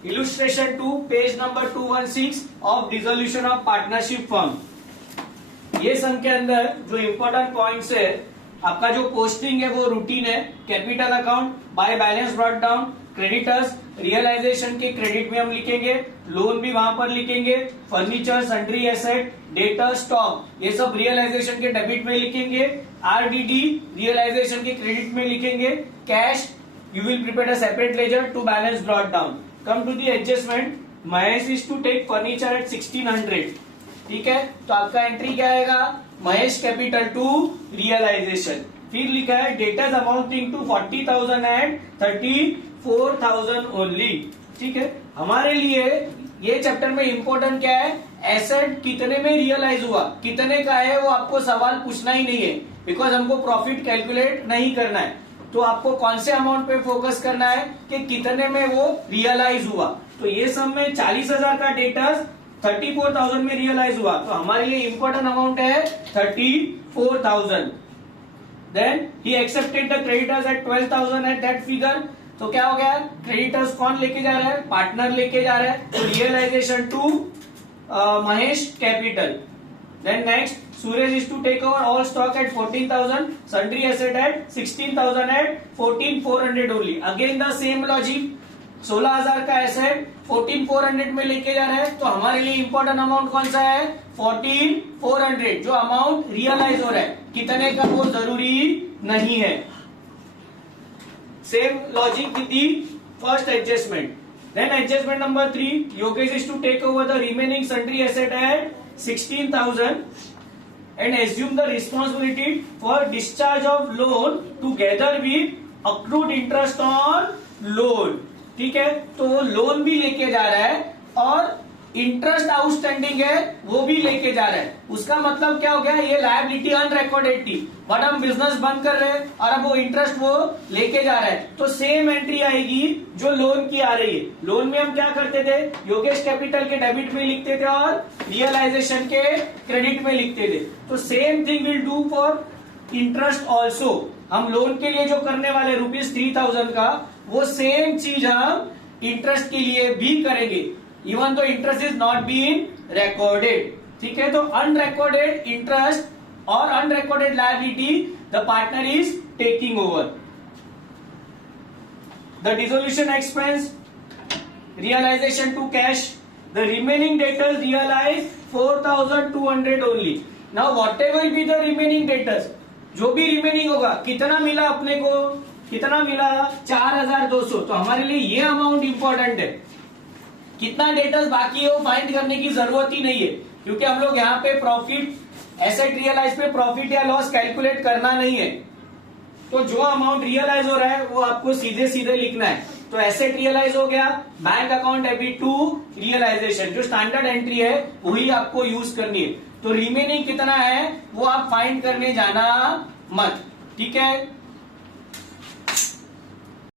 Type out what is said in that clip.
Illustration 2, page number 216 of dissolution of partnership firm. ये सम के अंदर जो इंपॉर्टेंट पॉइंट्स है, आपका जो पोस्टिंग है वो रूटीन है। Capital account by balance brought down, creditors realisation के क्रेडिट में हम लिखेंगे, लोन भी वहां पर लिखेंगे, furniture, sundry asset, debtor, stock, ये सब रियलाइजेशन के डेबिट में लिखेंगे, आरडीडी रियलाइजेशन के क्रेडिट में लिखेंगे, cash you will prepare a separate ledger to balance brought down. Come to the adjustment, Mahesh is to take furniture at 1600, ठीक है, तो आपका एंट्री क्या आएगा, महेश कैपिटल टू रियलाइजेशन। फिर लिखा है debtors amounting to 40,000 and 34,000 only, ठीक है। हमारे लिए ये चैप्टर में इंपॉर्टेंट क्या है, एसेट कितने में रियलाइज हुआ, कितने का है वो आपको सवाल पूछना ही नहीं है, बिकॉज हमको प्रॉफिट कैलकुलेट नहीं करना है। तो आपको कौन से अमाउंट पे फोकस करना है कि कितने में वो रियलाइज हुआ। तो ये सब में 40,000 का डेटर्स 34,000 में रियलाइज हुआ, तो हमारे लिए इंपॉर्टेंट अमाउंट है 34,000। Then he accepted the creditors at 12,000 at that figure. तो क्या हो गया, क्रेडिटर्स कौन लेके जा रहा है, पार्टनर लेके जा रहा है, तो realisation to Mahesh capital. Then next, Suresh is to take over all stock at 14,000, sundry asset at 16,000 at 14,400 only. Again the same logic, 16,000 का एसेट 14,400 में लेके जा रहे हैं, तो हमारे लिए इंपॉर्टेंट अमाउंट कौन सा है, 14,400, जो अमाउंट रियलाइज हो रहा है, कितने का वो जरूरी नहीं है। Same logic with the first adjustment. Then adjustment number 3, Yogesh is to take over the remaining sundry asset at 16,000 and assume the responsibility for discharge of loan together with accrued interest on loan, ठीक है। तो वो loan भी लेके जा रहा है और इंटरेस्ट आउटस्टैंडिंग है वो भी लेके जा रहा है। उसका मतलब क्या हो गया, ये लायबिलिटी अनरिकॉर्डेड थी, बट हम बिजनेस बंद कर रहे हैं और अब वो इंटरेस्ट वो लेके जा रहा है, तो सेम एंट्री आएगी जो लोन की आ रही है। लोन में हम क्या करते थे, योगेश कैपिटल के डेबिट में लिखते थे और रियलाइजेशन के क्रेडिट में लिखते थे। तो same thing will do for interest also. हम लोन के लिए जो करने वाले ₹3,000 का, वो सेम चीज हम इंटरेस्ट के लिए भी करेंगे, even though interest is not being recorded, ठीक है। तो अनरिकॉर्डेड इंटरेस्ट और unrecorded liability the partner is taking over. The dissolution expense realisation to cash, the remaining debtors realise 4,200 only. Now whatever be the remaining debtors, जो भी remaining होगा, कितना मिला अपने को, कितना मिला 4,200, तो हमारे लिए ये अमाउंट इंपॉर्टेंट है। कितना डेटर्स बाकी है वो फाइंड करने की जरूरत ही नहीं है, क्योंकि हम लोग यहाँ पे प्रॉफिट एसेट रियलाइज पे प्रॉफिट या लॉस कैलकुलेट करना नहीं है। तो जो अमाउंट रियलाइज हो रहा है वो आपको सीधे सीधे लिखना है। तो एसेट रियलाइज हो गया, bank account debit to realisation, जो स्टैंडर्ड एंट्री है वही आपको यूज करनी है। तो रिमेनिंग कितना है वो आप फाइंड करने जाना मत, ठीक है।